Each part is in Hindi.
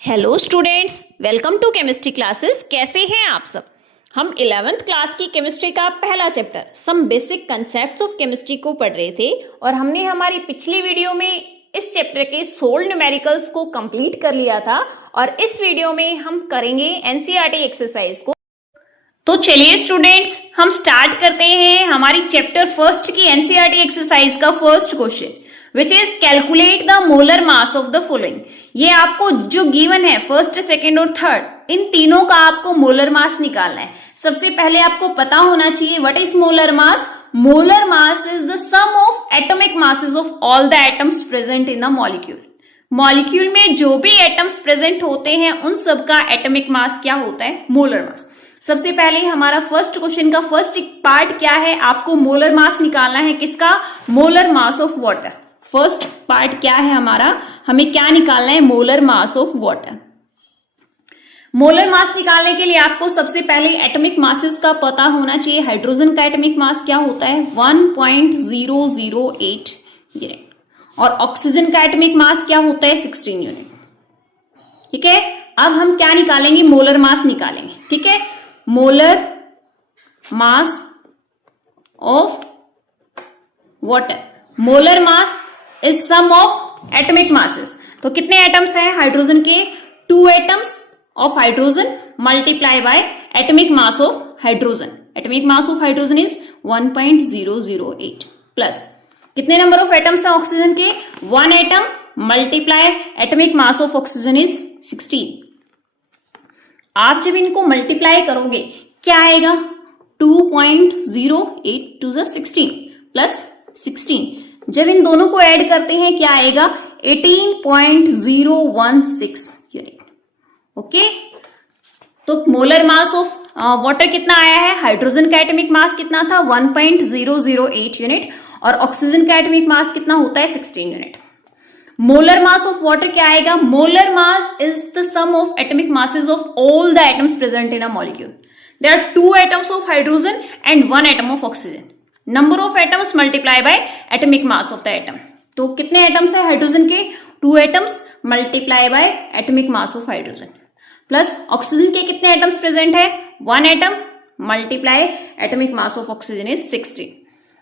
Hello students, welcome to chemistry classes. कैसे हैं आप सब। हम 11th क्लास की केमिस्ट्री का पहला chapter some basic concepts of chemistry को पढ़ रहे थे और हमने हमारी पिछली वीडियो में इस चैप्टर के सोल्ड न्यूमेरिकल्स को कंप्लीट कर लिया था और इस वीडियो में हम करेंगे एनसीईआरटी एक्सरसाइज को। तो चलिए स्टूडेंट्स, हम स्टार्ट करते हैं हमारी चैप्टर फर्स्ट की एनसीईआरटी एक्सरसाइज का first question, which is calculate the molar mass of the following. ये आपको जो गिवन है फर्स्ट, सेकेंड और थर्ड, इन तीनों का आपको मोलर मास निकालना है। सबसे पहले आपको पता होना चाहिए what is molar mass. Molar mass is the sum of atomic masses of all the atoms present in the molecule. Molecule में जो भी एटम्स प्रेजेंट होते हैं उन सब का एटॉमिक मास क्या होता है, मोलर मास। सबसे पहले हमारा फर्स्ट क्वेश्चन का फर्स्ट पार्ट क्या है, आपको मोलर मास निकालना है। किसका? Molar mass of water. First part क्या है हमारा, हमें क्या निकालना है, molar mass of water. Molar मास निकालने के लिए आपको सबसे पहले एटॉमिक मासेस का पता होना चाहिए। हाइड्रोजन का एटॉमिक मास क्या होता है, 1.008 यूनिट, और ऑक्सीजन का एटॉमिक मास क्या होता है, 16 यूनिट। ठीक है, अब हम क्या निकालेंगे, मोलर मास निकालेंगे। ठीक है, molar mass of water. Molar mass is sum of atomic masses. तो कितने एटम्स हैं हाइड्रोजन के, 2 atoms of hydrogen multiply by atomic mass of hydrogen. Atomic mass of hydrogen is 1.008 plus कितने नंबर ऑफ एटम्स हैं ऑक्सीजन के, 1 atom multiply atomic mass of oxygen is 16। आप जब इनको मल्टीप्लाई करोगे क्या आएगा, 2.08 टू द 16 प्लस 16। जब इन दोनों को ऐड करते हैं क्या आएगा, 18.016 यूनिट। ओके, तो मोलर मास ऑफ वाटर कितना आया है, हाइड्रोजन का एटॉमिक मास कितना था, 1.008 यूनिट, और ऑक्सीजन का एटॉमिक मास कितना होता है, 16 unit. Molar mass of water क्या आएगा, molar mass is the sum of atomic masses of all the atoms present in a molecule. There are 2 atoms of hydrogen and 1 atom of oxygen. Number of atoms multiply by atomic mass of the atom. तो कितने एटम्स है हाइड्रोजन के, 2 atoms multiply by atomic mass of hydrogen, plus oxygen के कितने एटम्स प्रेजेंट है, 1 atom multiply atomic mass of oxygen is 16।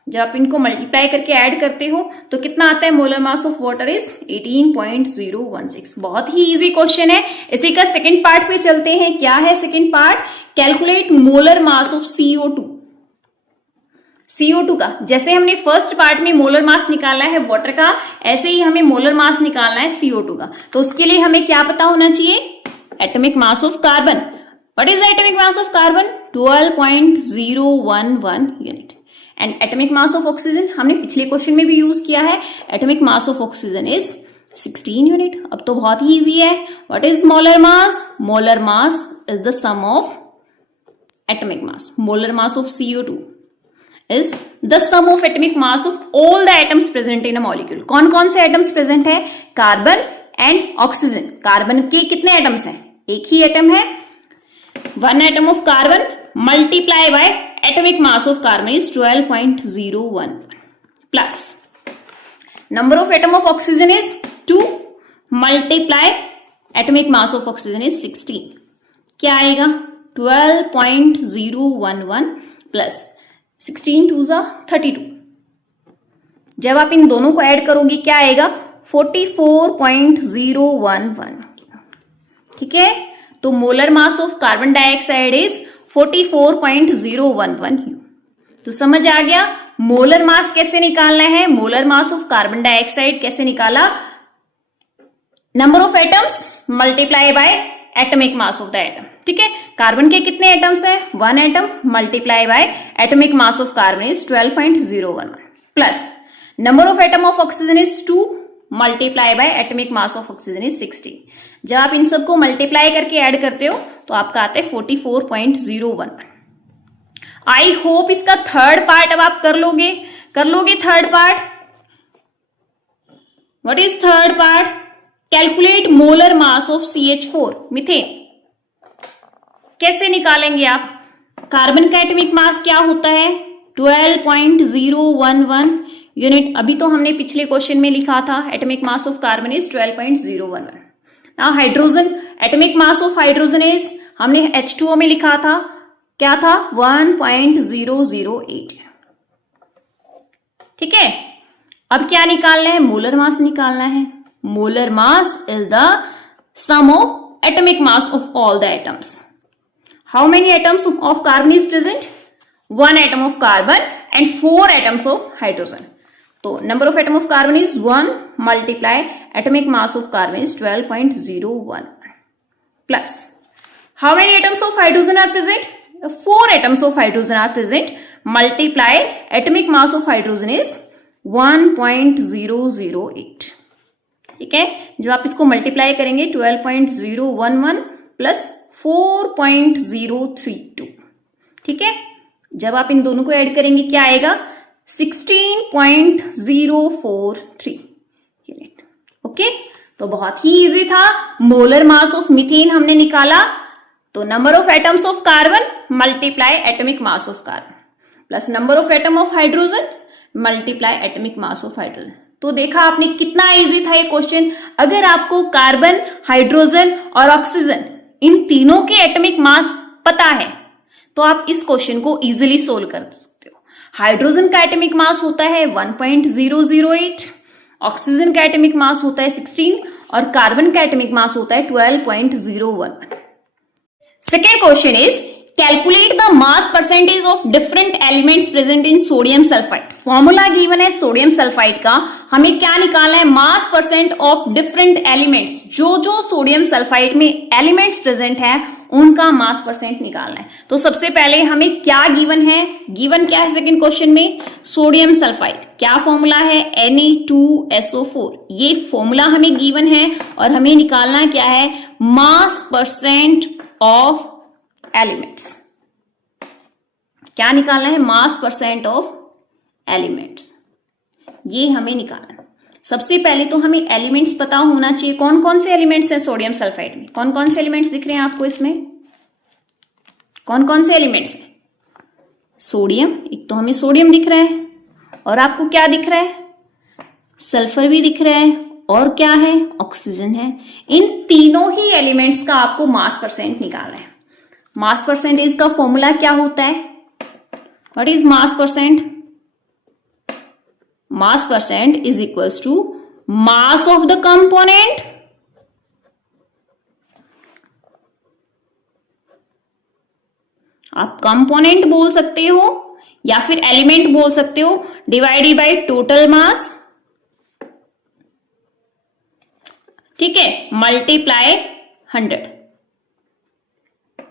जब आप इनको मल्टीप्लाई करके ऐड करते हो तो कितना आता है, molar mass of water is 18.016। बहुत ही इजी क्वेश्चन है। इसी का सेकंड पार्ट पे चलते हैं। क्या है second part, calculate molar mass of CO2। CO2 का, जैसे हमने फर्स्ट पार्ट में मोलर मास निकाला है वाटर का, ऐसे ही हमें मोलर मास निकालना है CO2 का। तो उसके लिए हमें क्या पता होना चाहिए, atomic mass of carbon. What is the atomic mass of carbon, 12.011 unit. And atomic mass of oxygen हमने पिछले क्वेश्चन में भी यूज किया है, atomic mass of oxygen is 16 unit. अब तो बहुत ही इजी है। What is molar mass, molar mass is the sum of atomic mass. Molar mass of CO2 is the sum of atomic mass of all the atoms present in a molecule। कौन कौन से एटम्स प्रेजेंट है, कार्बन एंड ऑक्सीजन। कार्बन के कितने एटम्स हैं, एक ही एटम है, 1 atom of carbon multiply by atomic mass of carbon is 12.011 plus number of atom of oxygen is 2 multiply atomic mass of oxygen is 16। क्या आएगा, 12.011 प्लस 16 टू 32। जब आप इन दोनों को ऐड करोगे क्या आएगा, 44.011। ठीक है, तो molar mass of carbon dioxide is 44.011 you. तो समझ आ गया मोलर मास कैसे निकालना है। Molar mass of carbon dioxide कैसे निकाला, number of atoms multiply by atomic mass of the atom. ठीक है, कार्बन के कितने एटम्स है, 1 atom multiply by atomic mass of carbon is 12.011 plus number of atom of oxygen is 2 multiply by atomic mass of oxygen is 60। जब आप इन सबको मल्टीप्लाई करके ऐड करते हो तो आपका आता है 44.011। आई होप इसका थर्ड पार्ट अब आप कर लोगे third part. What is third part, calculate molar mass of CH4 methane. कैसे निकालेंगे आप, कार्बन का एटॉमिक मास क्या होता है, 12.011 यूनिट। अभी तो हमने पिछले क्वेश्चन में लिखा था atomic mass of carbon is 12.011। Now hydrogen atomic mass of hydrogen is, हमने H2O में लिखा था, क्या था 1.008। ठीक है, अब क्या निकालना है, मोलर मास निकालना है। Molar mass is the sum of atomic mass of all the atoms. How many atoms of carbon is present, 1 atom of carbon and 4 atoms of hydrogen. तो number of atom of carbon is 1 multiply atomic mass of carbon is 12.01 plus how many atoms of hydrogen are present, 4 atoms of hydrogen are present, multiply atomic mass of hydrogen is 1.008। ठीक है, जो आप इसको मल्टीप्लाई करेंगे 12.011 प्लस 4.032। ठीक है, जब आप इन दोनों को ऐड करेंगे क्या आएगा, 16.043 यूनिट। ओके, तो बहुत ही इजी था। मोलर मास ऑफ मीथेन हमने निकाला, तो number of atoms of carbon multiply atomic mass of carbon plus number of atom of hydrogen multiply atomic mass of hydrogen. तो देखा आपने कितना इजी था ये क्वेश्चन। अगर आपको कार्बन, हाइड्रोजन और ऑक्सीजन इन तीनों के एटॉमिक मास पता है तो आप इस क्वेश्चन को इजीली सोल्व कर सकते हो। हाइड्रोजन का एटॉमिक मास होता है 1.008, ऑक्सीजन का एटॉमिक मास होता है 16 और कार्बन का एटॉमिक मास होता है 12.01। Second question is calculate the mass percentage of different elements present in sodium sulphide. Formula given है सोडियम सल्फाइड का, हमें क्या निकालना है, मास परसेंट ऑफ डिफरेंट एलिमेंट्स। जो जो सोडियम सल्फाइड में एलिमेंट्स प्रेजेंट है उनका मास परसेंट निकालना है। तो सबसे पहले हमें क्या गिवन है, गिवन क्या है सेकंड क्वेश्चन में, सोडियम सल्फाइड। क्या फॉर्मूला है, Na2SO4। ये फॉर्मूला हमें गिवन है और हमें निकालना क्या है, मास परसेंट ऑफ एलिमेंट्स। क्या निकालना है, मास परसेंट ऑफ एलिमेंट्स, ये हमें निकालना है। सबसे पहले तो हमें एलिमेंट्स पता होना चाहिए, कौन कौन से एलिमेंट्स हैं सोडियम सल्फाइड में, कौन कौन से एलिमेंट्स दिख रहे हैं आपको इसमें, कौन कौन से एलिमेंट्स हैं, सोडियम, एक तो हमें सोडियम दिख रहा है और आपको क्या दिख रहा है, सल्फर भी दिख रहा है और क्या है, ऑक्सीजन है। इन तीनों ही एलिमेंट्स का आपको मास परसेंट निकालना है। मास परसेंटेज का फॉर्मूला क्या होता है, what is mass percent, mass percent is equals to mass of the component आप कंपोनेंट बोल सकते हो या फिर एलिमेंट बोल सकते हो, डिवाइडेड बाय टोटल मास। ठीक है, मल्टीप्लाई 100।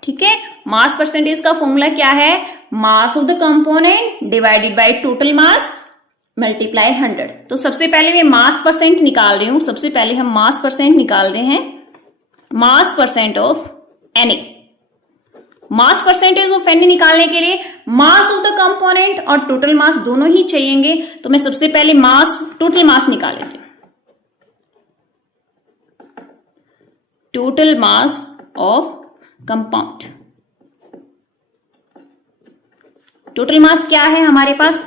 ठीक है, मास परसेंटेज का फॉर्मूला क्या है, मास of the component divided by total mass multiply 100। तो सबसे पहले मैं मास परसेंट निकाल रही हूं, सबसे पहले हम मास परसेंट निकाल रहे हैं, मास percent of Na। Mass percentage of Na निकालने के लिए मास ऑफ द कंपोनेंट और टोटल मास दोनों ही चाहिएंगे। तो मैं सबसे पहले मास, टोटल मास निकाल लेती हूं, total mass of compound. Total mass क्या है हमारे पास,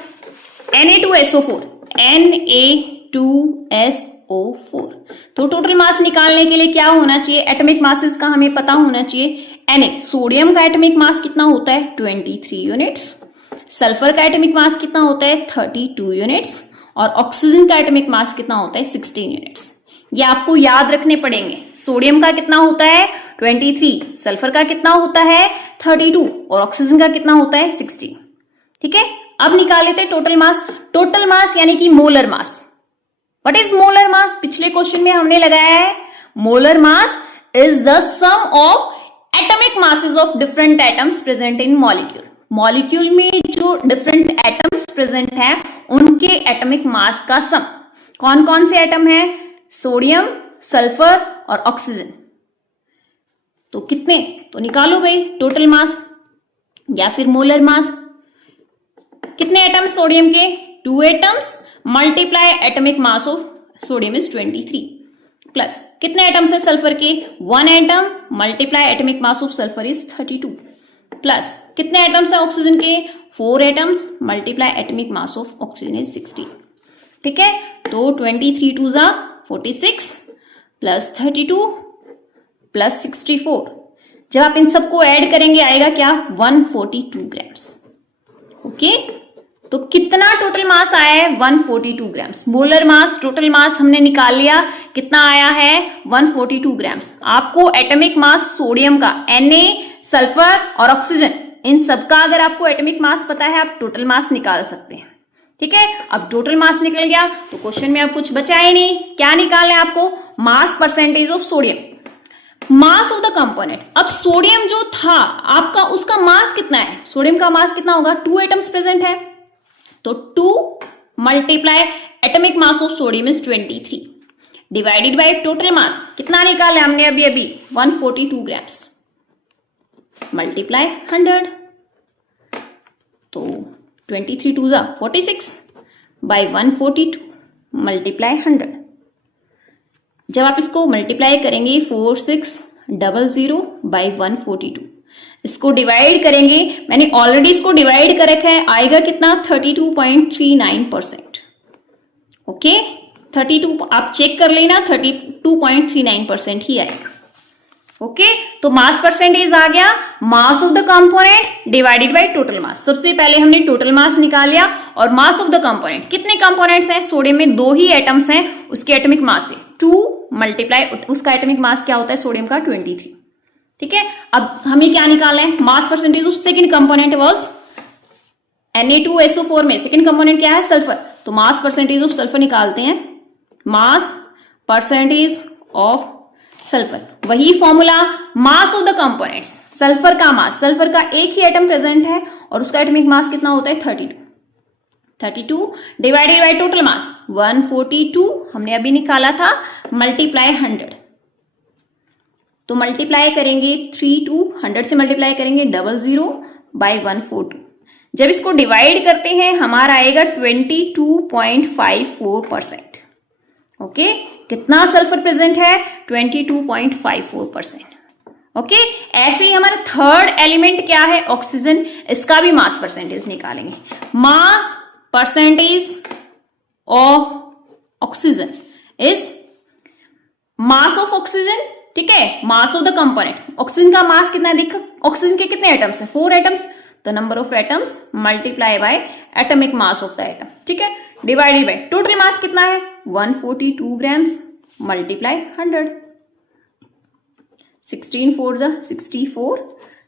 Na2SO4, Na2SO4। तो टोटल मास निकालने के लिए क्या होना चाहिए, एटॉमिक मासेस का हमें पता होना चाहिए। Na, सोडियम का एटॉमिक मास कितना होता है, 23 यूनिट्स। सल्फर का एटॉमिक मास कितना होता है, 32 यूनिट्स। और ऑक्सीजन का एटॉमिक मास कितना होता है, 16 यूनिट्स। ये आपको याद रखने पड़ेंगे। सोडियम का कितना होता है, 23, सल्फर का कितना होता है, 32 और ऑक्सीजन का कितना होता है, 16। ठीक है, अब निकाल लेते हैं टोटल मास। टोटल मास यानी कि molar mass. What is molar mass, पिछले क्वेश्चन में हमने लगाया है, molar mass is the sum of atomic masses of different atoms present in molecule. Molecule में जो डिफरेंट एटम्स प्रेजेंट हैं उनके एटॉमिक मास का सम। कौन कौन से एटम है, सोडियम, सल्फर और ऑक्सीजन। तो कितने, तो निकालो भाई टोटल मास या फिर मोलर मास। कितने एटम्स सोडियम के, 2 atoms, multiply atomic mass of sodium is 23 plus कितने एटम्स है सल्फर के, 1 atom, multiply atomic mass of sulphur is 32 plus कितने एटम्स है ऑक्सीजन के, 4 atoms, multiply atomic mass of oxygen is 60। ठीक है, तो 23 2 जा 46 प्लस 32 प्लस 64। जब आप इन सबको ऐड करेंगे आएगा क्या 142 ग्राम्स। ओके, तो कितना टोटल मास आया है 142 grams. Molar mass, total mass हमने निकाल लिया, कितना आया है 142 ग्राम्स। आपको एटॉमिक मास सोडियम का, Na, सल्फर और ऑक्सीजन, इन सबका अगर आपको एटॉमिक मास पता है आप टोटल मास निकाल सकते हैं। ठीक है, अब टोटल मास निकल गया तो क्वेश्चन में अब कुछ बचा ही नहीं। क्या निकालना है आपको, mass percentage of sodium, mass of the component. अब सोडियम जो था आपका, उसका मास कितना है, सोडियम का मास कितना होगा, 2 एटम्स प्रेजेंट है, तो 2 multiply atomic mass of sodium is 23 divided by total मास, कितना निकाला हमने अभी 142 ग्राम्स, मल्टीप्लाई 100, तो 23 2 जा 46 बाय 142 मल्टीप्लाई 100। जब आप इसको मल्टीप्लाई करेंगे 4600 बाई 142, इसको डिवाइड करेंगे, मैंने ऑलरेडी इसको डिवाइड कर रखा है, आएगा कितना 32.39%। ओके, 32 आप चेक कर लेना, 32.39% ही आएगा। ओके, तो मास परसेंटेज आ गया, मास of the component divided by total मास। सबसे पहले हमने टोटल मास निकाल लिया और मास ऑफ द कंपोनेंट, कितने कंपोनेंट्स हैं, सोडियम में 2 ही एटम्स हैं, उसके एटॉमिक मास है 2 मल्टीप्लाई उसका एटॉमिक मास क्या होता है सोडियम का 23। ठीक है, अब हमें क्या निकालना है, mass percentage of second component was Na2SO4 में सेकंड कंपोनेंट क्या है, सल्फर, तो मास परसेंटेज ऑफ सल्फर निकालते हैं, मास परसेंटेज ऑफ सल्फर, वही formula, mass of the components, sulphur का मास, सल्फर का एक ही एटम प्रेजेंट है और उसका एटॉमिक मास कितना होता है 32 डिवाइडेड बाय टोटल मास 142 हमने अभी निकाला था, मल्टीप्लाई 100, तो मल्टीप्लाई करेंगे 100 से मल्टीप्लाई करेंगे 00 बाय 142। जब इसको डिवाइड करते हैं हमारा आएगा 22.54%। ओके, कितना सल्फर प्रेजेंट है 22.54%। ओके, ऐसे ही हमारा थर्ड एलिमेंट क्या है, ऑक्सीजन, इसका भी मास परसेंटेज निकालेंगे। Mass percentage of oxygen is mass of oxygen, ठीक है, मास ऑफ द कंपोनेंट, ऑक्सीजन का मास कितना है, देखो ऑक्सीजन के कितने एटम्स है 4 एटम्स, तो number of atoms multiply by atomic mass of the atom, ठीक है, डिवाइडेड बाय टोटल मास कितना है 142 ग्राम्स, मल्टीप्लाई 100, 16 4 जा 64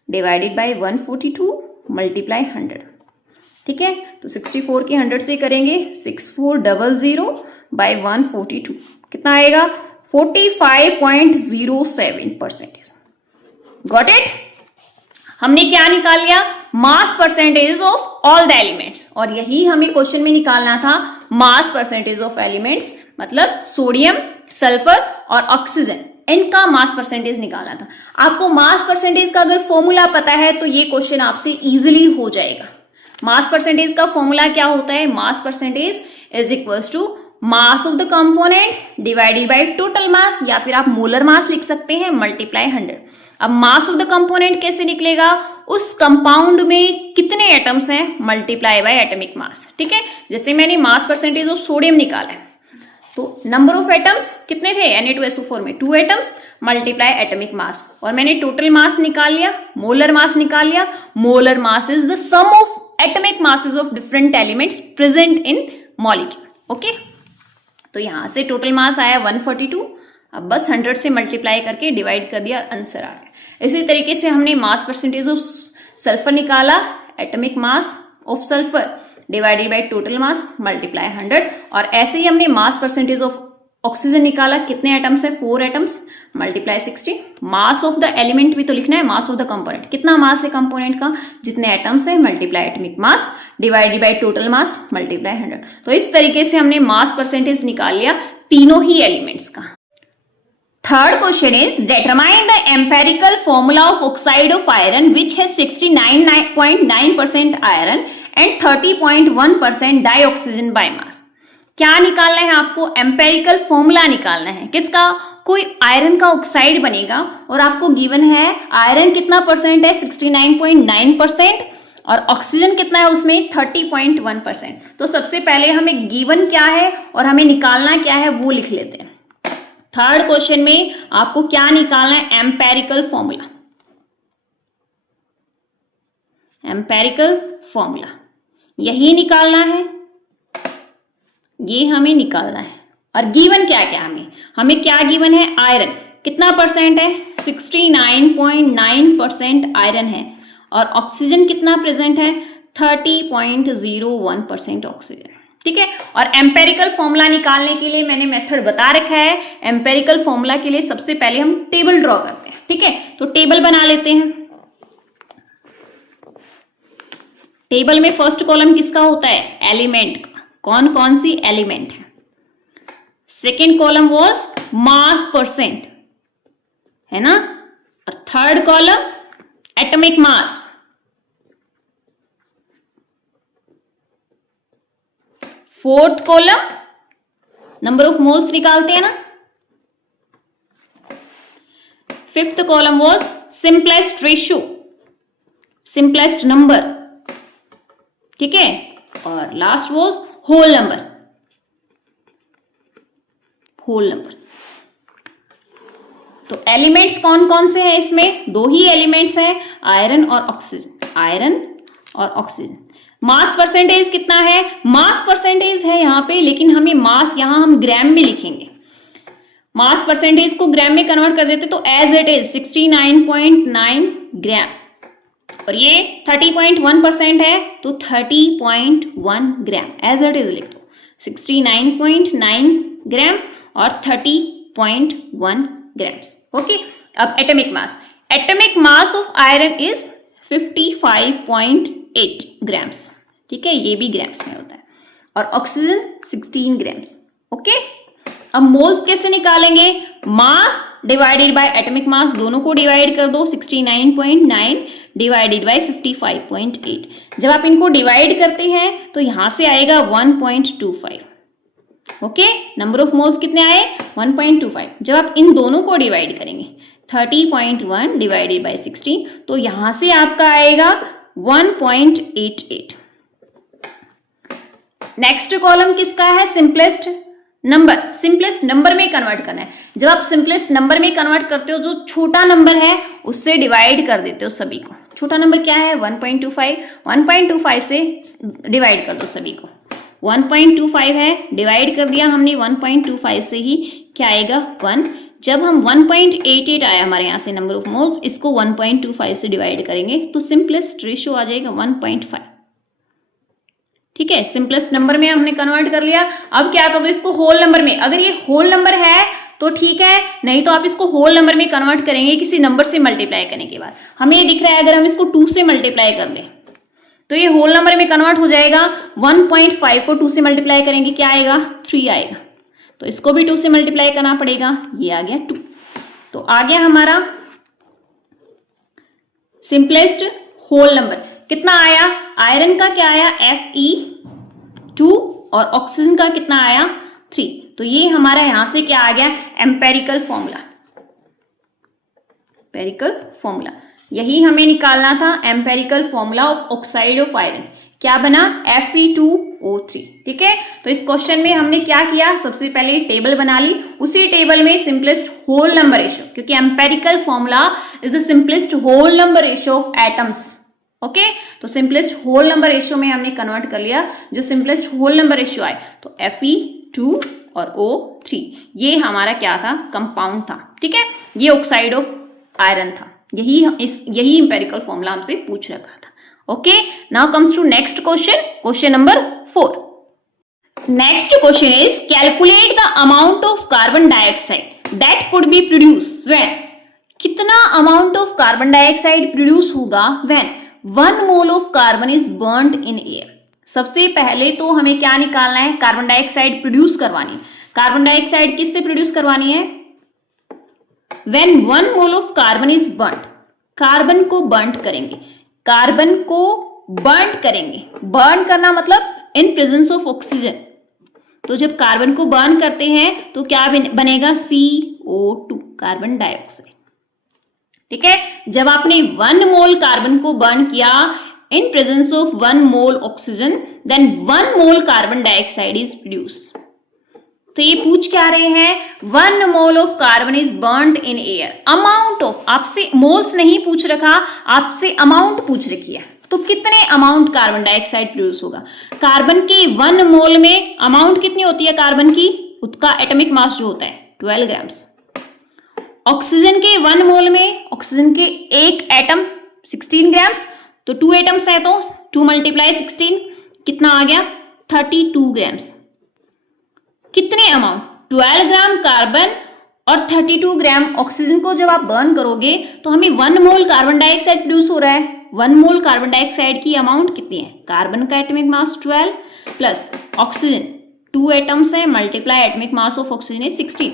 डिवाइडेड बाय 142 मल्टीप्लाई 100। ठीक है, तो 64 के 100 से करेंगे 6400 बाय 142, कितना आएगा 45.07%। Got it. हमने क्या निकाल लिया, mass percentage of all the elements, और यही हमें क्वेश्चन में निकालना था, मास परसेंटेज ऑफ एलिमेंट्स, मतलब सोडियम, सल्फर और ऑक्सीजन, इनका मास परसेंटेज निकालना था। आपको मास परसेंटेज का अगर फॉर्मूला पता है तो ये क्वेश्चन आपसे इजीली हो जाएगा। मास परसेंटेज का फॉर्मूला क्या होता है, mass percentage is equals to mass of the component divided by total mass, या फिर आप मोलर मास लिख सकते हैं, मल्टीप्लाई 100। अब मास ऑफ द कंपोनेंट कैसे निकलेगा, उस कंपाउंड में कितने एटम्स हैं, मल्टीप्लाई बाय एटॉमिक मास। ठीक है, जैसे मैंने मास परसेंटेज ऑफ सोडियम निकाला है, तो नंबर ऑफ एटम्स कितने थे Na2SO4 में 2 एटम्स, मल्टीप्लाई एटॉमिक मास, और मैंने टोटल मास निकाल लिया, मोलर मास निकाल लिया। Molar mass is the sum of atomic masses of different elements present in molecule. Okay, तो यहां से टोटल मास आया 142, अब बस 100 से मल्टीप्लाई करके डिवाइड कर दिया, आंसर आ गया। इसी तरीके से हमने मास परसेंटेज ऑफ सल्फर निकाला, atomic mass of sulphur divided by total mass multiply 100, और ऐसे ही हमने मास परसेंटेज ऑफ ऑक्सीजन निकाला, कितने एटम्स है 4 atoms, multiply 60। Mass of the element भी तो लिखना है, मास ऑफ द कंपोनेंट, कितना मास है कंपोनेंट का, जितने एटम्स है, multiply atomic mass divided by total mass multiply 100। तो इस तरीके से हमने मास परसेंटेज निकाल लिया तीनों ही एलिमेंट्स का। Third question is determine the empirical formula of oxide of iron which has 69.9% iron and 30.1% dioxygen by mass। क्या निकालना है आपको, एम्पेरिकल फॉर्मूला निकालना है, किसका, कोई आयरन का ऑक्साइड बनेगा और आपको गिवन है आयरन कितना परसेंट है 69.9% और ऑक्सीजन कितना है उसमें 30.1%। तो सबसे पहले हमें गिवन क्या है और हमें निकालना क्या है वो लिख लेते हैं। थर्ड क्वेश्चन में आपको क्या निकालना है? एम्पेरिकल फॉर्मूला, एम्पेरिकल फॉर्मूला यही निकालना है, ये हमें निकालना है। और गिवन क्या क्या हमें क्या गिवन है? आयरन कितना परसेंट है? 69.9% आयरन है। और ऑक्सीजन कितना प्रेजेंट है? 30.01% ऑक्सीजन। ठीक है। और एम्पेरिकल फॉर्मूला निकालने के लिए मैंने मेथड बता रखा है। एम्पेरिकल फॉर्मूला के लिए सबसे पहले हम टेबल ड्रॉ करते हैं। ठीक है, तो टेबल बना लेते हैं। टेबल में फर्स्ट कॉलम किसका होता है? एलिमेंट का। कौन कौन सी एलिमेंट है? Second column was mass percent, है ना। और third column atomic mass. Fourth column number of moles निकालते हैं ना। Fifth column was simplest ratio, simplest number. ठीक है। और last was whole number, whole number. तो एलिमेंट्स कौन कौन से हैं इसमें? दो ही एलिमेंट्स हैं, आयरन और ऑक्सीजन, आयरन और ऑक्सीजन। मास परसेंटेज कितना है? मास परसेंटेज है यहाँ पे, लेकिन हमें मास यहां हम ग्राम में लिखेंगे। मास परसेंटेज को ग्राम में कन्वर्ट कर देते तो एज इट इज 69.9 ग्राम। और ये 30.1% है तो 30.1 ग्राम एज इट इज लिख दो। 69.9 ग्राम और 30.1 ग्राम्स। ओके। अब atomic mass, atomic mass of iron is 55.8 grams. ठीक है, ये भी ग्राम्स में होता है। और ऑक्सीजन 16 ग्राम्स। ओके। अब मोल्स कैसे निकालेंगे? मास डिवाइडेड बाय एटॉमिक मास, दोनों को डिवाइड कर दो। 69.9 डिवाइडेड बाय 55.8। जब आप इनको डिवाइड करते हैं तो यहां से आएगा 1.25। ओके। नंबर ऑफ मोल्स कितने आए? 1.25। जब आप इन दोनों को डिवाइड करेंगे 30.1 डिवाइडेड बाय 16 तो यहां से आपका आएगा 1.88। नेक्स्ट कॉलम किसका है? सिंपलेस्ट नंबर, सिंपलेस्ट नंबर में कन्वर्ट करना है। जब आप सिंपलेस्ट नंबर में कन्वर्ट करते हो, जो छोटा नंबर है उससे डिवाइड कर देते हो सभी को। छोटा नंबर क्या है? 1.25। 1.25 से डिवाइड कर दो सभी को। 1.25 है, डिवाइड कर दिया हमने 1.25 से ही, क्या आएगा? 1। जब हम 1.88 आया हमारे यहाँ से नंबर ऑफ मोल्स, इसको 1.25 से डिवाइड करेंगे तो सिंपलेस्ट रेशियो आ जाएगा 1.5। ठीक है, सिंपलेस्ट नंबर में हमने कन्वर्ट कर लिया। अब क्या कर दो इसको होल नंबर में। अगर ये होल नंबर है तो ठीक है, नहीं तो आप इसको होल नंबर में कन्वर्ट करेंगे किसी नंबर से मल्टीप्लाई करने के बाद। हमें ये दिख रहा है अगर हम इसको 2 से मल्टीप्लाई कर दें तो ये होल नंबर में कन्वर्ट हो जाएगा। 1.5 को 2 से मल्टीप्लाई करेंगे, क्या आएगा? 3 आएगा। तो इसको भी 2 से मल्टीप्लाई करना पड़ेगा, ये आ गया 2। तो आ गया हमारा सिंपलेस्ट होल नंबर। कितना आया? आयरन का क्या आया? Fe2 और ऑक्सीजन का कितना आया? 3। तो ये हमारा यहां से क्या आ गया? एम्पेरिकल फॉर्मूला, एम्पेरिकल फॉर्मूला यही हमें निकालना था। Empirical formula of oxide of iron क्या बना? Fe2O3। ठीक है, तो इस क्वेश्चन में हमने क्या किया? सबसे पहले टेबल बना ली, उसी टेबल में सिंपलेस्ट होल नंबर रेशियो, क्योंकि empirical formula is the simplest whole number ratio of atoms. Okay, तो सिंपलेस्ट होल नंबर रेशियो में हमने कन्वर्ट कर लिया। जो सिंपलेस्ट होल नंबर रेशियो आए तो Fe2 और O3, ये हमारा क्या था? कंपाउंड था। ठीक है, ये ऑक्साइड ऑफ आयरन था। यही एम्पेरिकल फॉर्मूला हमसे पूछ रखा था। Okay, now comes to next question, question number 4। Next question is calculate the amount of carbon dioxide that could be produce when. कितना amount of carbon dioxide produce होगा when 1 mole of carbon is burned in air. सबसे पहले तो हमें क्या निकालना है? कार्बन डाइऑक्साइड प्रोड्यूस करवानी है। कार्बन डाइऑक्साइड किससे प्रोड्यूस करवानी है? When 1 mole of carbon is burned, carbon को बर्न करेंगे, कार्बन को बर्न करेंगे। बर्न करना मतलब इन प्रेजेंस ऑफ ऑक्सीजन। तो जब कार्बन को बर्न करते हैं तो क्या बनेगा? CO2, carbon dioxide. ठीक है, जब आपने 1 मोल कार्बन को बर्न किया in presence of 1 mole oxygen, then 1 mole carbon dioxide is produce. तो ये पूछ क्या रहे हैं, 1 mole of carbon is burned in air. Amount of, आपसे मोल्स नहीं पूछ रखा, आपसे अमाउंट पूछ रखी है। तो कितने अमाउंट कार्बन डाइऑक्साइड प्रोड्यूस होगा। कार्बन के 1 मोल में अमाउंट कितनी होती है कार्बन की, उसका एटॉमिक मास जो होता है 12 ग्राम्स। ऑक्सीजन के 1 मोल में, ऑक्सीजन के एक एटम 16 ग्राम्स, तो 2 एटम्स है तो 2 × 16 कितना आ गया 32 ग्राम्स। कितने अमाउंट, 12 ग्राम कार्बन और 32 ग्राम ऑक्सीजन को जब आप बर्न करोगे तो हमें 1 मोल कार्बन डाइऑक्साइड प्रोड्यूस हो रहा है। 1 मोल कार्बन डाइऑक्साइड की अमाउंट कितनी है, कार्बन का atomic mass 12 plus oxygen 2 atoms है, multiply atomic mass of oxygen is 16,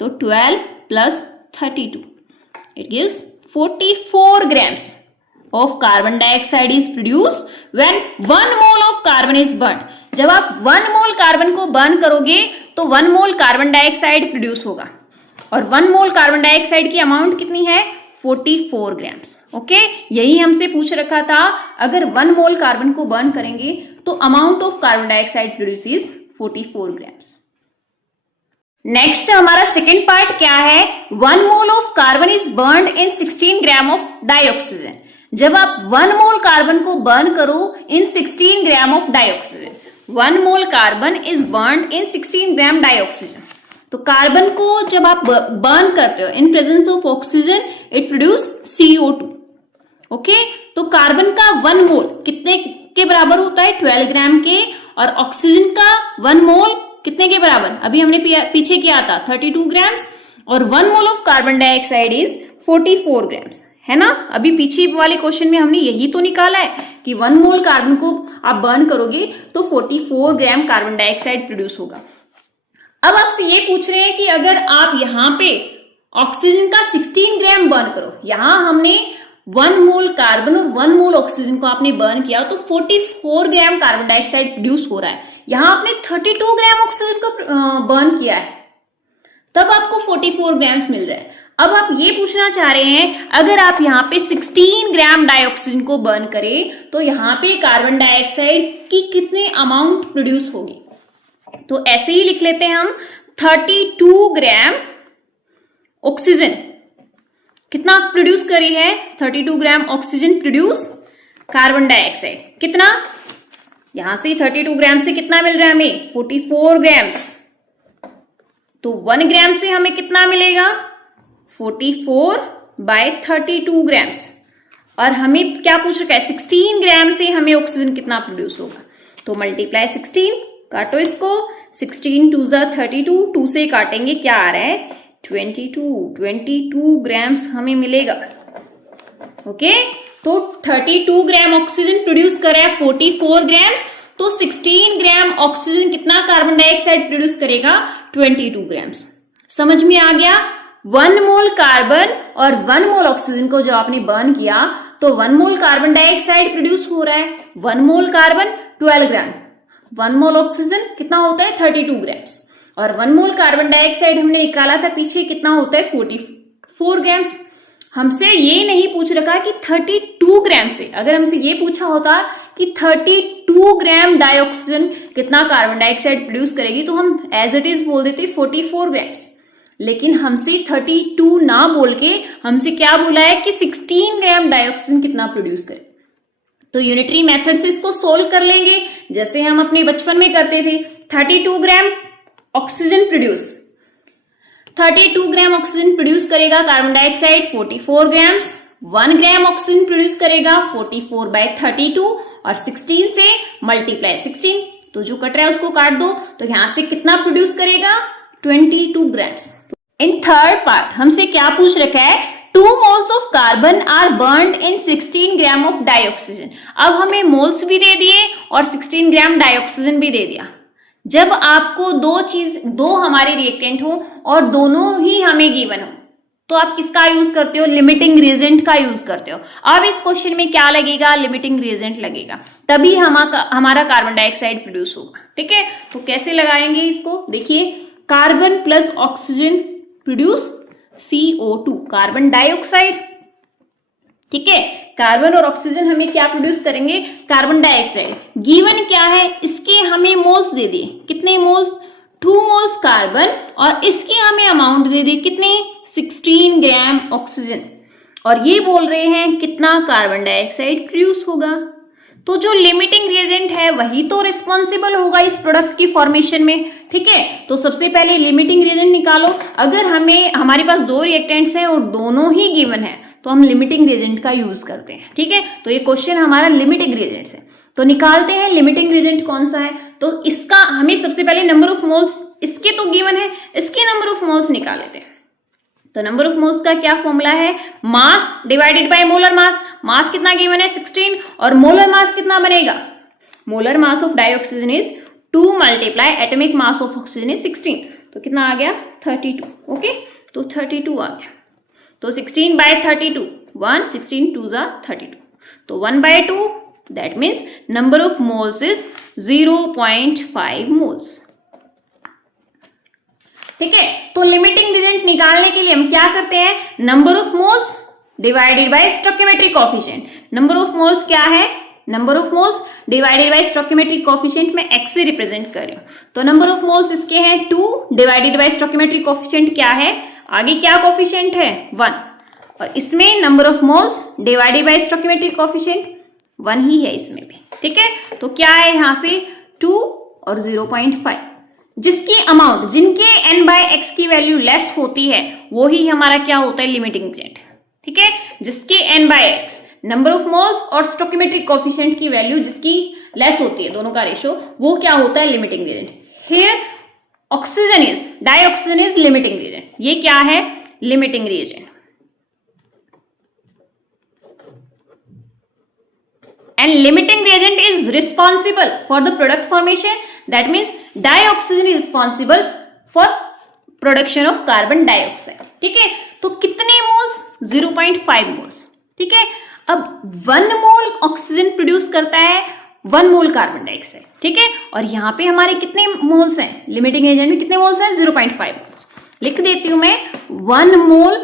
तो 12 plus 32 it gives 44 grams of carbon dioxide is produced when 1 mole of carbon is burned। जब आप 1 मोल कार्बन को बर्न करोगे तो 1 मोल कार्बन डाइऑक्साइड प्रोड्यूस होगा, और 1 मोल कार्बन डाइऑक्साइड की अमाउंट कितनी है 44 ग्राम्स। ओके, यही हमसे पूछ रखा था, अगर 1 मोल कार्बन को बर्न करेंगे तो amount of carbon dioxide produce is 44 grams. Next हमारा सेकेंड पार्ट क्या है, 1 mole of carbon is burned in 16 gram of dioxygen. जब आप 1 मोल कार्बन को बर्न करो इन 16 gram of dioxygen, 1 mole carbon is burned in 16 gram dioxygen. तो कार्बन को जब आप बर्न करते हो इन presence of oxygen it produce CO2। Okay, तो कार्बन का 1 मोल कितने के बराबर होता है 12 ग्राम के, और ऑक्सीजन का 1 मोल कितने के बराबर, अभी हमने पीछे किया था 32 ग्राम्स, और 1 mole of carbon dioxide is 44 grams, है ना। अभी पीछे वाले क्वेश्चन में हमने यही तो निकाला है कि 1 मोल कार्बन को आप बर्न करोगे तो 44 ग्राम कार्बन डाइऑक्साइड प्रोड्यूस होगा। अब आपसे ये पूछ रहे हैं कि अगर आप यहाँ पे ऑक्सीजन का 16 ग्राम बर्न करो, यहां हमने 1 मोल कार्बन और 1 मोल ऑक्सीजन को आपने बर्न किया तो 44 ग्राम कार्बन डाइऑक्साइड प्रोड्यूस हो रहा है। यहां आपने 32 ग्राम ऑक्सीजन को बर्न किया है, तब आपको 44 ग्राम्स मिल रहा है। अब आप ये पूछना चाह रहे हैं, अगर आप यहाँ पे 16 ग्राम डाइऑक्सीजन को बर्न करें तो यहाँ पे कार्बन डाइऑक्साइड की कितने अमाउंट प्रोड्यूस होगी। तो ऐसे ही लिख लेते हैं हम, 32 ग्राम ऑक्सीजन कितना प्रोड्यूस करी है, 32 gram oxygen produce carbon dioxide कितना, यहां से 32 ग्राम से कितना मिल रहा है हमें 44 ग्राम्स, तो 1 ग्राम से हमें कितना मिलेगा 44/32 ग्राम्स। और हमें क्या पूछ रखा है 16 ग्राम से हमें ऑक्सीजन कितना प्रोड्यूस होगा, तो मल्टीप्लाई 16, काटो इसको, 16 2 ज़ा 32, 2 से काटेंगे क्या आ रहा है 22 ग्राम्स हमें मिलेगा। ओके, तो 32 ग्राम ऑक्सीजन प्रोड्यूस कर रहा है 44 ग्राम्स, तो 16 ग्राम ऑक्सीजन कितना कार्बन डाइऑक्साइड प्रोड्यूस करेगा 22 ग्राम्स। समझ में आ गया, 1 मोल कार्बन और 1 मोल ऑक्सीजन को जो आपने बर्न किया तो 1 मोल कार्बन डाइऑक्साइड प्रोड्यूस हो रहा है, 1 मोल कार्बन 12 ग्राम, 1 मोल ऑक्सीजन कितना होता है 32 ग्राम्स, और 1 मोल कार्बन डाइऑक्साइड हमने निकाला था पीछे कितना होता है 44 ग्राम्स। हमसे ये नहीं पूछ रखा कि 32 ग्राम से, अगर हमसे ये पूछा होता कि 32 ग्राम डाइऑक्सीजन कितना कार्बन डाइऑक्साइड प्रोड्यूस करेगी तो हम एज इट इज बोल देते 44 ग्राम्स, लेकिन हमसे 32 ना बोल के हमसे क्या बोला है कि 16 ग्राम डाइऑक्सीजन कितना प्रोड्यूस करे। तो यूनिटरी मेथड से इसको सोल्व कर लेंगे जैसे हम अपने बचपन में करते थे। 32 gram oxygen produce, 32 gram oxygen produce करेगा carbon dioxide 44 grams, 1 gram oxygen produce करेगा 44/32 और 16 से मल्टीप्लाई 16, तो जो कट रहा है उसको काट दो, तो यहां से कितना प्रोड्यूस करेगा 22 ग्राम्स। इन थर्ड पार्ट हमसे क्या पूछ रखा है, 2 moles of carbon are burned in 16 gram of dioxygen. अब हमें मोल्स भी दे दिए और 16 ग्राम डाइऑक्सीजन भी दे दिया। जब आपको दो हमारे रिएक्टेंट हो और दोनों ही हमें गिवन हो तो आप किसका यूज करते हो, लिमिटिंग रिएजेंट का यूज करते हो। अब इस क्वेश्चन में क्या लगेगा, लिमिटिंग रिएजेंट लगेगा, तभी हमारा कार्बन डाइऑक्साइड प्रोड्यूस होगा। ठीक है, तो कैसे लगाएंगे इसको, देखिए carbon plus oxygen produce CO2 carbon dioxide. ठीक है, कार्बन और ऑक्सीजन हमें क्या प्रोड्यूस करेंगे, कार्बन डाइऑक्साइड। गिवन क्या है, इसके हमें मोल्स दे दिए, कितने मोल्स 2 मोल्स कार्बन और इसकी हमें अमाउंट दे दी कितनी 16 ग्राम ऑक्सीजन और ये बोल रहे हैं कितना कार्बन डाइऑक्साइड प्रोड्यूस होगा। तो जो लिमिटिंग रिएजेंट है वही तो रिस्पॉन्सिबल होगा इस प्रोडक्ट की फॉर्मेशन में, ठीक है। तो सबसे पहले लिमिटिंग रिएजेंट निकालो। अगर हमारे पास 2 रिएक्टेंट्स हैं और दोनों ही गिवन है तो हम लिमिटिंग रिएजेंट का यूज करते हैं, ठीक है। तो ये क्वेश्चन हमारा लिमिटिंग रिएजेंट है, तो निकालते हैं लिमिटिंग रिएजेंट कौन सा है। तो इसका हमें सबसे पहले नंबर ऑफ मोल्स, इसके तो गिवन है, इसके नंबर ऑफ मोल्स निकाल लेते हैं। तो नंबर ऑफ मोल्स का क्या फॉर्मूला है, mass divided by molar mass. Mass कितना गिवन है 16 और मोलर मास कितना बनेगा, molar mass of dioxygen is 2 multiply atomic mass of oxygen is 16, तो कितना आ गया 32। ओके, तो 32 आ गया। तो 16 by 32 1, 16 2 जा 32, तो 1/2 that means number of moles is 0.5 moles, ठीक है। तो लिमिटिंग रिएजेंट निकालने के लिए हम क्या करते हैं, number of moles divided by stoichiometric coefficient. Number of moles क्या है, number of moles divided by stoichiometric coefficient में x से रिप्रेजेंट कर रही हूं। तो नंबर ऑफ मोल्स इसके हैं 2 डिवाइडेड बाय स्टोइकियोमेट्रिक कोएफिशिएंट क्या है, आगे क्या कोएफिशिएंट है 1 और इसमें number of moles divided by stoichiometric coefficient 1 ही है इसमें भी, ठीक है। तो क्या है यहां से 2 और 0.5, जिसकी अमाउंट, जिनके n/x की वैल्यू लेस होती है वो ही हमारा क्या होता है लिमिटिंग रिएजेंट, ठीक है। जिसके n/x नंबर ऑफ मोल्स और स्टोइकियोमेट्रिक कोएफिशिएंट की वैल्यू जिसकी लेस होती है, दोनों का रेशो, वो क्या होता है limiting reagent. Here oxygen is, dioxygen is limiting reagent, ये क्या है limiting reagent. And limiting reagent is responsible for the product formation. That means dioxygen is responsible for production of carbon dioxide. ठीक है, तो कितने मोल्स 0.5 मोल्स, ठीक है। अब 1 मोल ऑक्सीजन प्रोड्यूस करता है 1 मोल कार्बन डाइऑक्साइड, ठीक है। और यहाँ पे हमारे कितने मोल्स हैं, लिमिटिंग एजेंट में कितने मोल्स हैं 0.5 मोल्स। लिख देती हूं मैं 1 मोल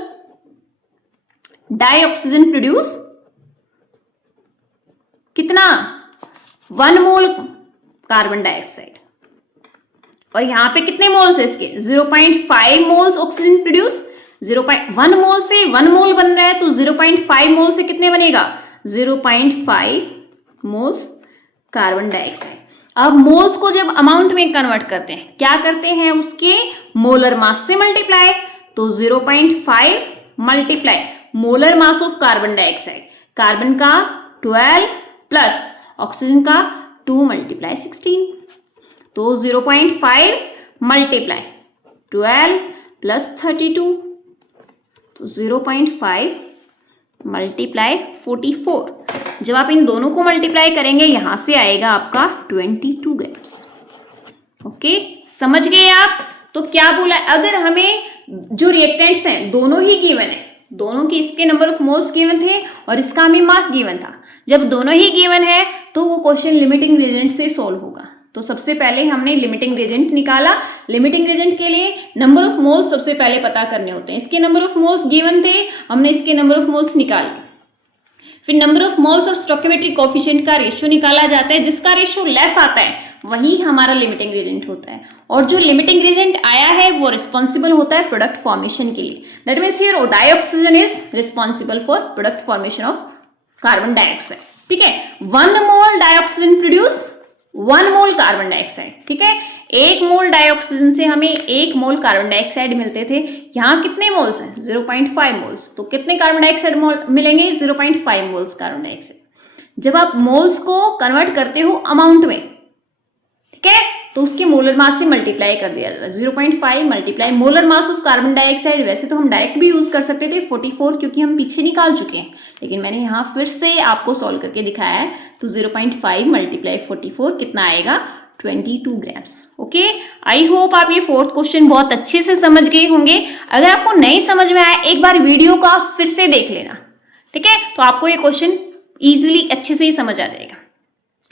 डाइऑक्सीजन प्रोड्यूस कितना 1 मोल कार्बन डाइऑक्साइड और यहां पे कितने मोल्स है इसके 0.5 मोल्स ऑक्सीजन प्रोड्यूस। 0.1 मोल से 1 मोल बन रहा है तो 0.5 मोल से कितने बनेगा 0.5 मोल्स कार्बन डाइऑक्साइड। अब मोल्स को जब अमाउंट में कन्वर्ट करते हैं क्या करते हैं, उसके मोलर मास से मल्टीप्लाई, तो 0.5 multiply molar mass of carbon dioxide, carbon का 12 प्लस ऑक्सीजन का 2 मल्टीप्लाई 16, तो 0.5 मल्टीप्लाई 12 प्लस 32, तो 0.5 मल्टीप्लाई 44। जब आप इन दोनों को मल्टीप्लाई करेंगे यहां से आएगा आपका 22 ग्राम्स। ओके, समझ गए आप। तो क्या बोला, अगर हमें जो रिएक्टेंट्स हैं दोनों ही गिवन है, दोनों के इसके नंबर ऑफ मोल्स गिवन थे और इसका हमें मास गिवन था, जब दोनों ही गिवन है तो वो क्वेश्चन लिमिटिंग रिएजेंट से सॉल्व होगा। तो सबसे पहले हमने लिमिटिंग रिएजेंट निकाला। लिमिटिंग रिएजेंट के लिए नंबर ऑफ मोल्स सबसे पहले पता करने होते हैं। इसके नंबर ऑफ मोल्स गिवन थे, हमने इसके नंबर ऑफ मोल्स निकाले। फिर नंबर ऑफ मोल्स और स्टोइकियोमेट्रिक कोएफिशिएंट का रेशियो निकाला जाता है, जिसका रेशियो लेस आता है वही हमारा लिमिटिंग रिएजेंट होता है। और जो लिमिटिंग रिएजेंट आया है वो रिस्पॉन्सिबल होता है प्रोडक्ट फॉर्मेशन के लिए। That means here dioxygen is responsible for product formation of carbon dioxide, ठीक है। 1 mole dioxygen produce 1 mole carbon dioxide, ठीक है। 1 मोल डाइऑक्सीजन से हमें 1 मोल कार्बन डाइऑक्साइड मिलते थे, यहाँ कितने मोल्स हैं 0.5 मोल्स, तो कितने कार्बन डाइऑक्साइड मिलेंगे 0.5 मोल्स कार्बन डाइऑक्साइड। जब आप मोल्स को कन्वर्ट करते हो अमाउंट में, ठीक है, तो उसके मोलर मास से मल्टीप्लाई कर दिया जाता है। 0.5 multiply molar mass of carbon dioxide, वैसे तो हम डायरेक्ट भी यूज कर सकते थे 44, क्योंकि हम पीछे निकाल चुके हैं, लेकिन मैंने यहाँ फिर से आपको सॉल्व करके दिखाया है। तो 0.5 मल्टीप्लाई 44 कितना आएगा 22 ग्राम्स। ओके, आई होप आप ये 4th क्वेश्चन बहुत अच्छे से समझ गए होंगे। अगर आपको नहीं समझ में आया एक बार वीडियो का फिर से देख लेना, ठीक है, तो आपको ये क्वेश्चन इजिली अच्छे से ही समझ आ जाएगा।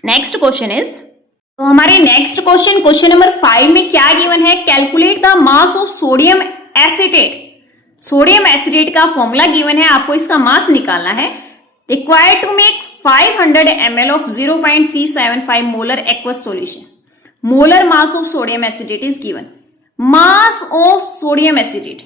नेक्स्ट क्वेश्चन इज, तो हमारे नेक्स्ट क्वेश्चन नंबर 5 में क्या गिवन है, calculate the mass of sodium acetate. Sodium acetate का फॉर्मूला गिवन है, आपको इसका मास निकालना है। Required to make 500 ml of 0.375 molar aqueous solution. Molar mass of sodium acetate is given, mass of sodium acetate,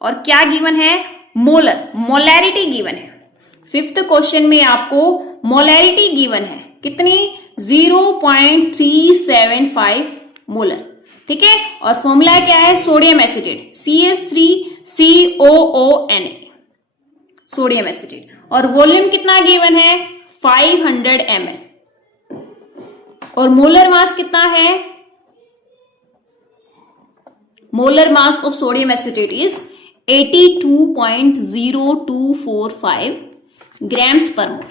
और क्या गिवन है, मोलर, मोलैरिटी गिवन है। फिफ्थ क्वेश्चन में आपको मोलैरिटी गिवन है, कितनी, 0.375 मोलर, ठीक है। और फॉर्मूला क्या है, sodium acetate, CH3COONA, sodium acetate, और वॉल्यूम कितना गिवन है, 500 ml, और मोलर मास कितना है, molar mass of sodium acetate is 82.0245 grams पर मोल,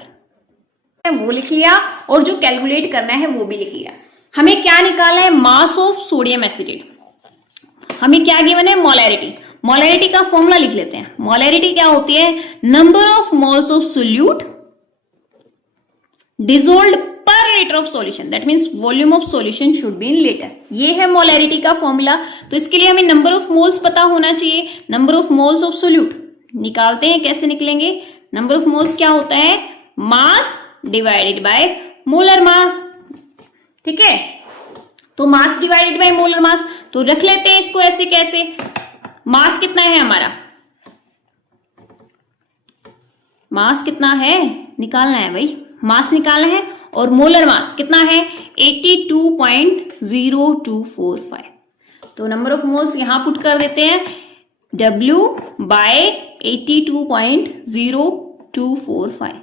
वो लिख लिया, और जो कैलकुलेट करना है वो भी लिख लिया। हमें क्या निकालना है, मास ऑफ सोडियम एसिटेट, हमें क्या गिवन है, मोलैरिटी। मोलैरिटी का फॉर्मूला लिख लेते हैं। मोलैरिटी क्या होती है, number of moles of solute dissolved per litre of solution, that means volume of solution should be in litre. ये है मोलैरिटी का फॉर्मूला। तो इसके लिए हमें नंबर ऑफ मोल्स पता होना चाहिए, number of moles of solute निकालते हैं, कैसे निकलेंगे, नंबर ऑफ मोल्स क्या होता है, mass divided by molar mass, ठीक है। तो मास डिवाइडेड बाय मोलर मास, तो रख लेते हैं इसको ऐसे, कैसे, मास कितना है हमारा, मास कितना है निकालना है भाई, मास निकालना है, और मोलर मास कितना है, 82.0245। तो नंबर ऑफ मोल्स यहां पुट कर देते हैं, W by 82.0245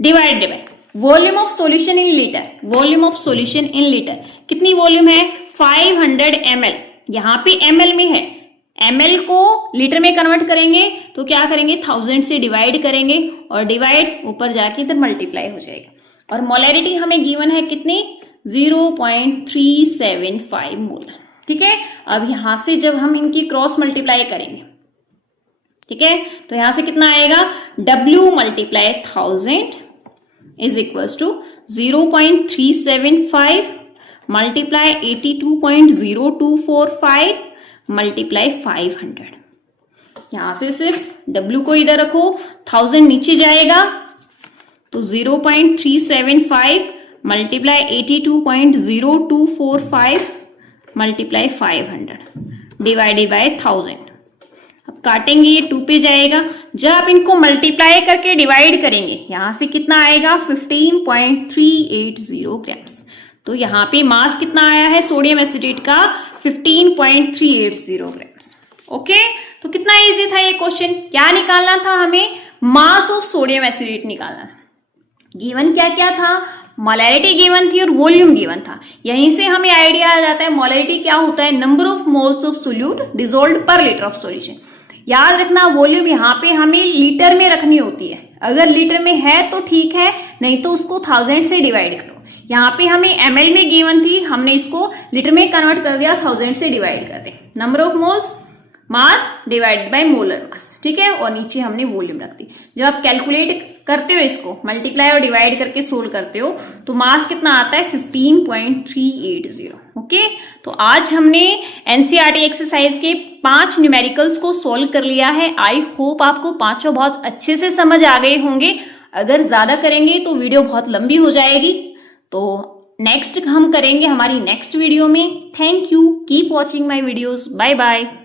divided by volume of solution in litre, volume of solution in litre, कितनी वॉल्यूम है, 500 ml, यहां पे ml में है, ml को लीटर में कन्वर्ट करेंगे तो क्या करेंगे, 1000 से डिवाइड करेंगे, और डिवाइड ऊपर जाके इधर मल्टीप्लाई हो जाएगा। और मोलैरिटी हमें गिवन है कितनी, 0.375 मोलर, ठीक है। अब यहां से जब हम इनकी क्रॉस मल्टीप्लाई करेंगे, ठीक है, तो यहां से कितना आएगा, W multiply 1000 is equals to 0.375 multiply 82.0245 multiply 500। यहां से सिर्फ W को इधर रखो, 1000 नीचे जाएगा, तो 0.375 मल्टीप्लाई 82.0245 मल्टीप्लाई 500 डिवाइडेड बाय 1000। अब काटेंगे, ये 2 पे जाएगा, जब आप इनको मल्टीप्लाई करके डिवाइड करेंगे, यहां से कितना आएगा, 15.380 ग्राम्स। तो यहाँ पे मास कितना आया है सोडियम एसिटेट का, 15.380 ग्राम्स। ओके, तो कितना इजी था ये क्वेश्चन। क्या निकालना था हमें, मास ऑफ सोडियम एसिटेट निकालना था। गिवन क्या क्या था, मोलैरिटी गिवन थी और वॉल्यूम गिवन था। यहीं से हमें आइडिया आ जाता है मोलैरिटी क्या होता है, number of moles of solute dissolved per litre of solution. याद रखना वॉल्यूम यहाँ पे हमें लीटर में रखनी होती है, अगर लीटर में है तो ठीक है, नहीं तो उसको 1000 से डिवाइड करो। यहाँ पे हमें ml में गिवन थी, हमने इसको लीटर में कन्वर्ट कर दिया, 1000 से डिवाइड कर दे। Number of moles mass divided by molar mass, ठीक है, और नीचे हमने वॉल्यूम रख दी। जब आप कैलकुलेट करते हो, इसको मल्टीप्लाई और डिवाइड करके सोल्व करते हो, तो मास कितना आता है, 15.380। ओके, तो आज हमने एनसीईआरटी एक्सरसाइज के 5 न्यूमेरिकल्स को सोल्व कर लिया है। आई होप आपको पांचों बहुत अच्छे से समझ आ गए होंगे। अगर ज्यादा करेंगे तो वीडियो बहुत लंबी हो जाएगी, तो नेक्स्ट हम करेंगे हमारी नेक्स्ट वीडियो में। Thank you, keep watching my videos, bye bye.